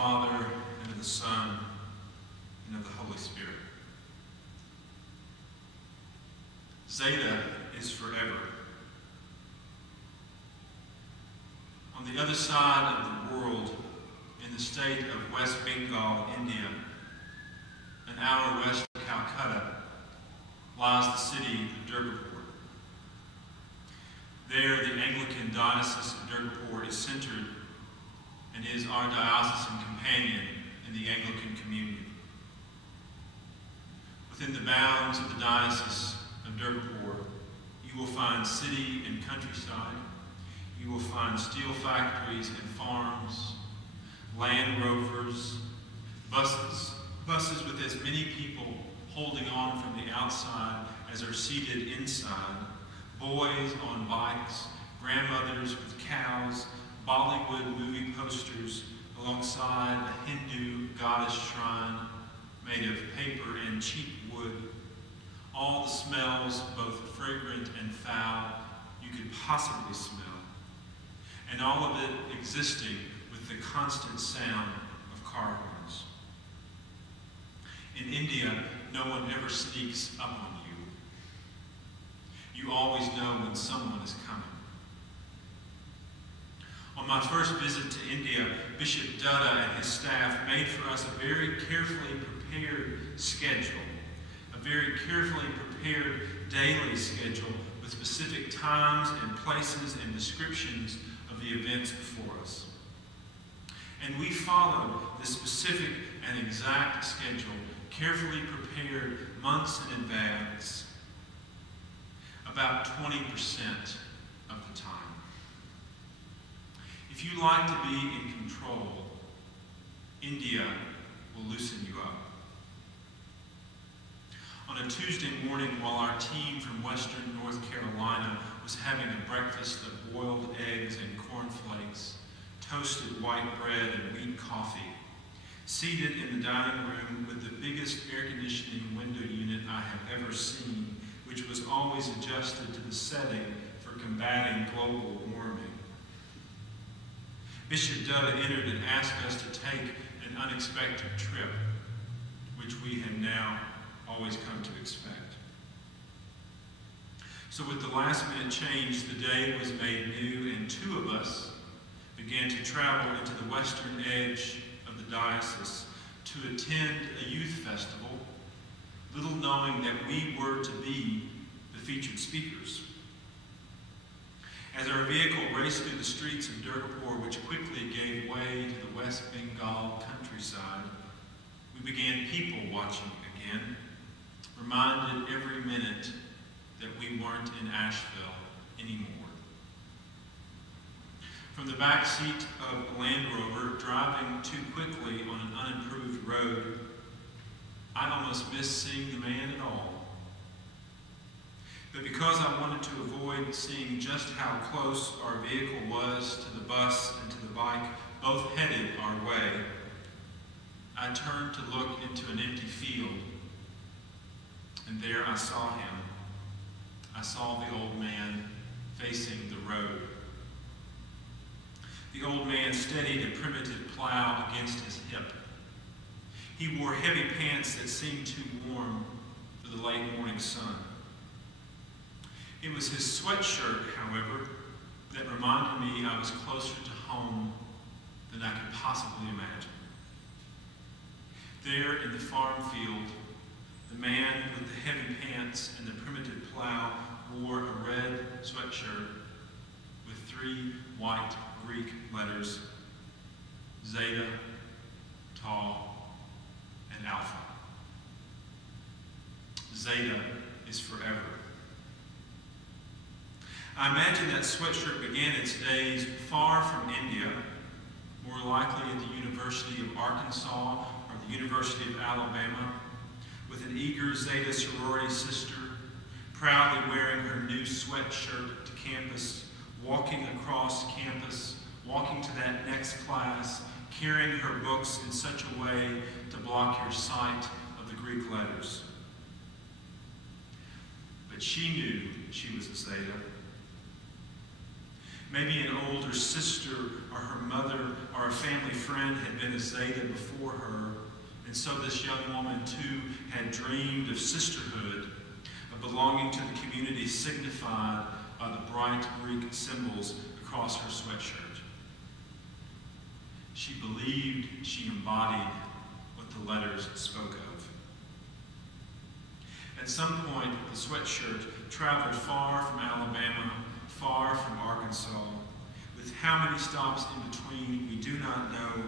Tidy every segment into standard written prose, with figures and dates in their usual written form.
Father, and of the Son, and of the Holy Spirit. Zeta is forever. On the other side of the world, in the state of West Bengal, India, an hour west of Calcutta, lies the city of Durgapur. There, the Anglican Diocese of Durgapur is centered and is our diocesan companion in the Anglican Communion. Within the bounds of the Diocese of Durgapur, you will find city and countryside. You will find steel factories and farms, Land Rovers, buses with as many people holding on from the outside as are seated inside, boys on bikes, grandmothers with cows, Bollywood movie posters alongside a Hindu goddess shrine made of paper and cheap wood. All the smells, both fragrant and foul, you could possibly smell. And all of it existing with the constant sound of car horns. In India, no one ever sneaks up on you. You always know when someone is coming. On my first visit to India, Bishop Dutta and his staff made for us a very carefully prepared schedule, a very carefully prepared daily schedule with specific times and places and descriptions of the events before us. And we followed this specific and exact schedule, carefully prepared months in advance, about 20% of the time. If you like to be in control, India will loosen you up. On a Tuesday morning, while our team from Western North Carolina was having a breakfast of boiled eggs and cornflakes, toasted white bread and wheat coffee, seated in the dining room with the biggest air conditioning window unit I have ever seen, which was always adjusted to the setting for combating global warming, Bishop Dutta entered and asked us to take an unexpected trip, which we had now always come to expect. So with the last-minute change, the day was made new, and two of us began to travel into the western edge of the diocese to attend a youth festival, little knowing that we were to be the featured speakers. As our vehicle raced through the streets of Durgapur, which quickly gave way to the West Bengal countryside, we began people watching again, reminded every minute that we weren't in Asheville anymore. From the back seat of a Land Rover, driving too quickly on an unimproved road, I almost missed seeing the man at all. But because I wanted to avoid seeing just how close our vehicle was to the bus and to the bike, both headed our way, I turned to look into an empty field, and there I saw him. I saw the old man facing the road. The old man steadied a primitive plow against his hip. He wore heavy pants that seemed too warm for the late morning sun. It was his sweatshirt, however, that reminded me I was closer to home than I could possibly imagine. There in the farm field, the man with the heavy pants and the primitive plow wore a red sweatshirt with 3 white Greek letters, Zeta, Tau, and Alpha. Zeta is forever. I imagine that sweatshirt began its days far from India, more likely at the University of Arkansas or the University of Alabama, with an eager Zeta sorority sister, proudly wearing her new sweatshirt to campus, walking across campus, walking to that next class, carrying her books in such a way to block your sight of the Greek letters. But she knew she was a Zeta. Maybe an older sister or or her mother or a family friend had been a Zeta before her, and so this young woman too had dreamed of sisterhood, of belonging to the community signified by the bright Greek symbols across her sweatshirt. She believed she embodied what the letters spoke of. At some point, the sweatshirt traveled far from Alabama, far from Arkansas, with how many stops in between we do not know,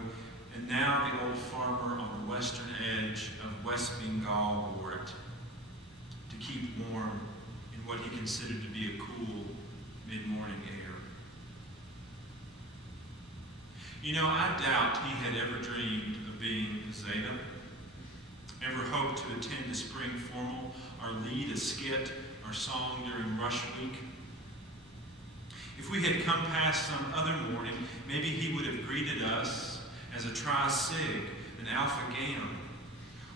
and now the old farmer on the western edge of West Bengal wore it to keep warm in what he considered to be a cool mid-morning air. You know, I doubt he had ever dreamed of being a Zeta, ever hoped to attend a spring formal or lead a skit or song during rush week. If we had come past some other morning, maybe he would have greeted us as a Tri-Sig, an Alpha Gam,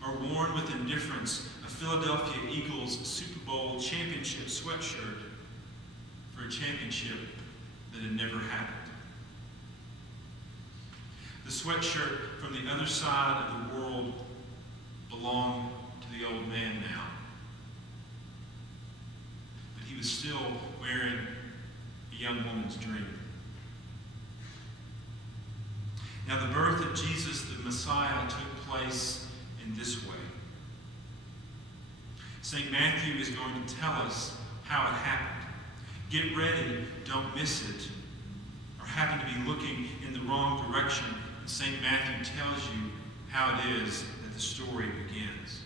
or worn with indifference a Philadelphia Eagles Super Bowl championship sweatshirt for a championship that had never happened. The sweatshirt from the other side of the world belonged to the old man now. But he was still wearing a young woman's dream. Now, the birth of Jesus the Messiah took place in this way. St. Matthew is going to tell us how it happened. Get ready, don't miss it. Or happen to be looking in the wrong direction, and St. Matthew tells you how it is that the story begins.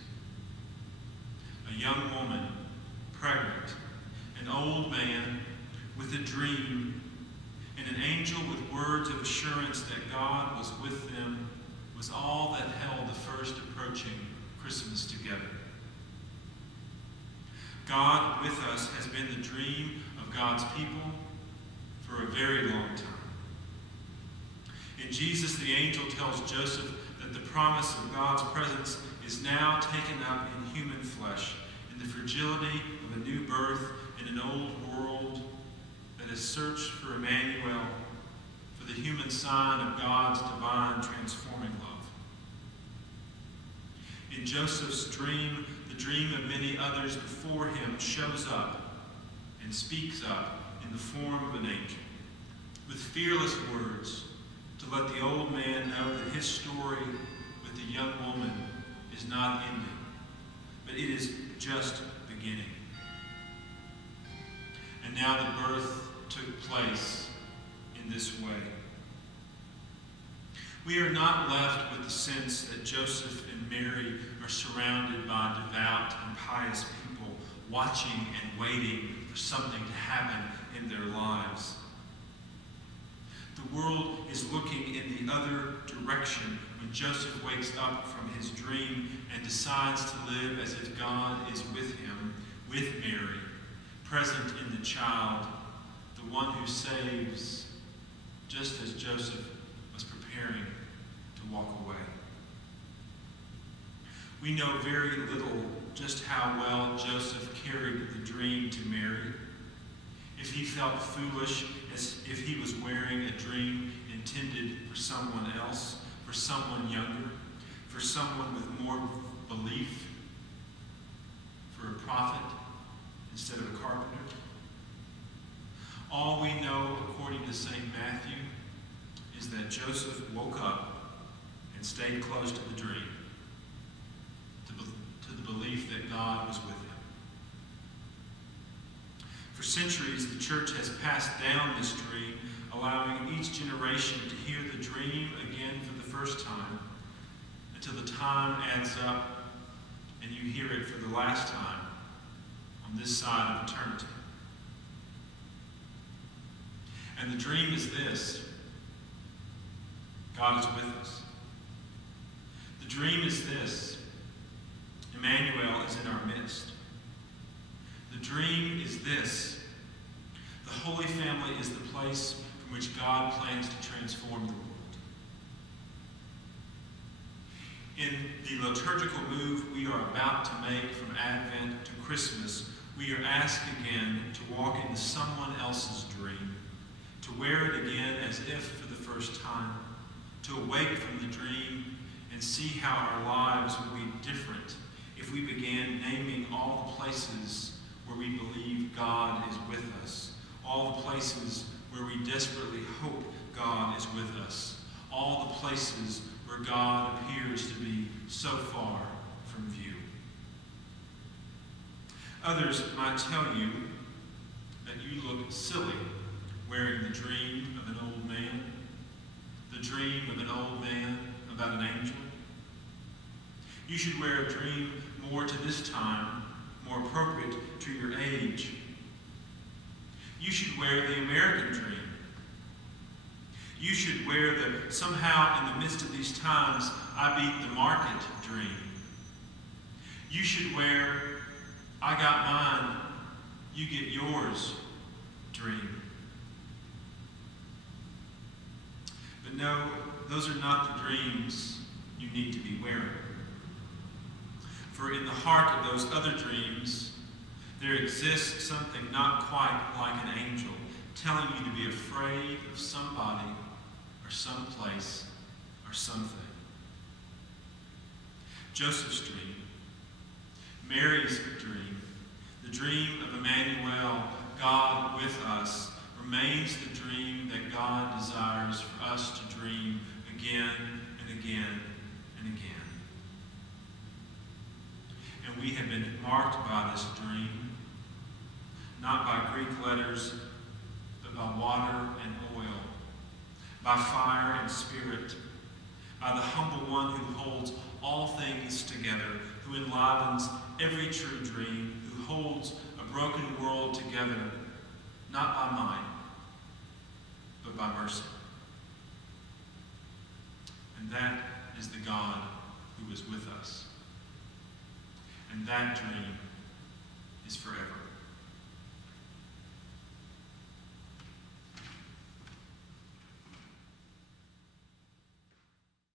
A young woman, pregnant, an old man with a dream, and an angel with words of assurance that God was with them was all that held the first approaching Christmas together. God with us has been the dream of God's people for a very long time. In Jesus, the angel tells Joseph that the promise of God's presence is now taken up in human flesh, in the fragility of a new birth in an old world that has searched for Emmanuel, for the human sign of God's divine transforming love. In Joseph's dream, the dream of many others before him shows up and speaks up in the form of an angel, with fearless words to let the old man know that his story with the young woman is not ending, but it is just beginning. And now the birth took place in this way. We are not left with the sense that Joseph and Mary are surrounded by devout and pious people watching and waiting for something to happen in their lives. The world is looking in the other direction when Joseph wakes up from his dream and decides to live as if God is with him, with Mary, present in the child, the one who saves, just as Joseph was preparing to walk away. We know very little just how well Joseph carried the dream to Mary. If he felt foolish, as if he was wearing a dream intended for someone else, for someone younger, for someone with more belief, for a prophet instead of a carpenter. All we know, according to St. Matthew, is that Joseph woke up and stayed close to the dream, to the belief that God was with him. For centuries, the church has passed down this dream, allowing each generation to hear the dream again for the first time, until the time adds up and you hear it for the last time on this side of eternity. And the dream is this: God is with us. The dream is this: Emmanuel is in our midst. The dream is this: the Holy Family is the place from which God plans to transform the world. In the liturgical move we are about to make from Advent to Christmas, we are asked again to walk into someone else's dream, to wear it again as if for the first time, to awake from the dream and see how our lives would be different if we began naming all the places where we believe God is with us, all the places where we desperately hope God is with us, all the places where God appears to be so far from view. Others might tell you that you look silly wearing the dream of an old man, the dream of an old man about an angel. You should wear a dream more to this time, more appropriate to your age. You should wear the American dream. You should wear the somehow in the midst of these times I beat the market dream. You should wear I got mine, you get yours dream. But no, those are not the dreams you need to be wearing. For in the heart of those other dreams, there exists something not quite like an angel telling you to be afraid of somebody or someplace or something. Joseph's dream, Mary's dream, the dream of Emmanuel, God with us, remains the dream that God desires for us to dream again and again and again. And we have been marked by this dream, not by Greek letters, but by water and oil, by fire and spirit, by the humble one who holds all things together, who enlivens every true dream, who holds a broken world together, not by might, but by mercy. And that is the God who is with us. And that dream is forever.